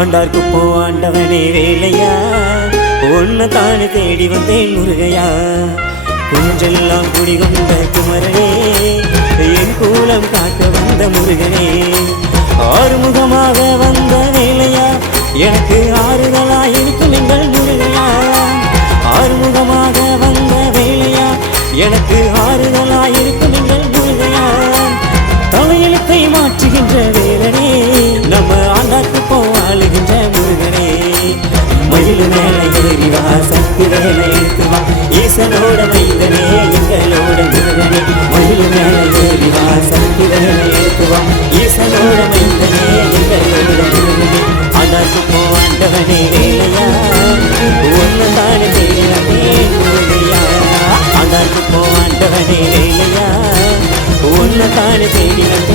ஆண்டார்க்கு போ ஆண்டவனே வேலையா, உன்னை தானே தேடி வந்தேன் முருகையா. குஞ்செல்லாம் குடிகொண்ட குமரனே, என் கூலம் காக்க வந்த முருகனே. ஆறுமுகமாக வந்த வேலையா, எனக்கு ஆறுதலாயிருக்கும் எங்கள் முருகையா. ஆறுமுகமாக வந்த வேலையா, எனக்கு ஆறுதலாயிருக்கும் எங்கள் முருகையா. தலையெழுத்தை மாற்றுகின்ற வேலனே, நம்ம ஆண்டார்க்கு போ ஆளுகின்ற முருகனே. மயிலு மேல ஏறிவா, சக்தி வேலை எடுத்துவா, ஈசனோட மைந்தனே எங்களோட முருகனே. மயிலு மேல ஏறிவா, சக்தி வேலை எடுத்துவா, ஈசனோட மைந்தனே எங்களோட முருகனே. ஆண்டார்க்கு போ ஆண்டவனே வேலையா, ஒன்னு தானே தேடினேன் முருகையா. ஆண்டார்க்கு போ ஆண்டவனே வேலையா, ஒன்னு தானே தேடினேன்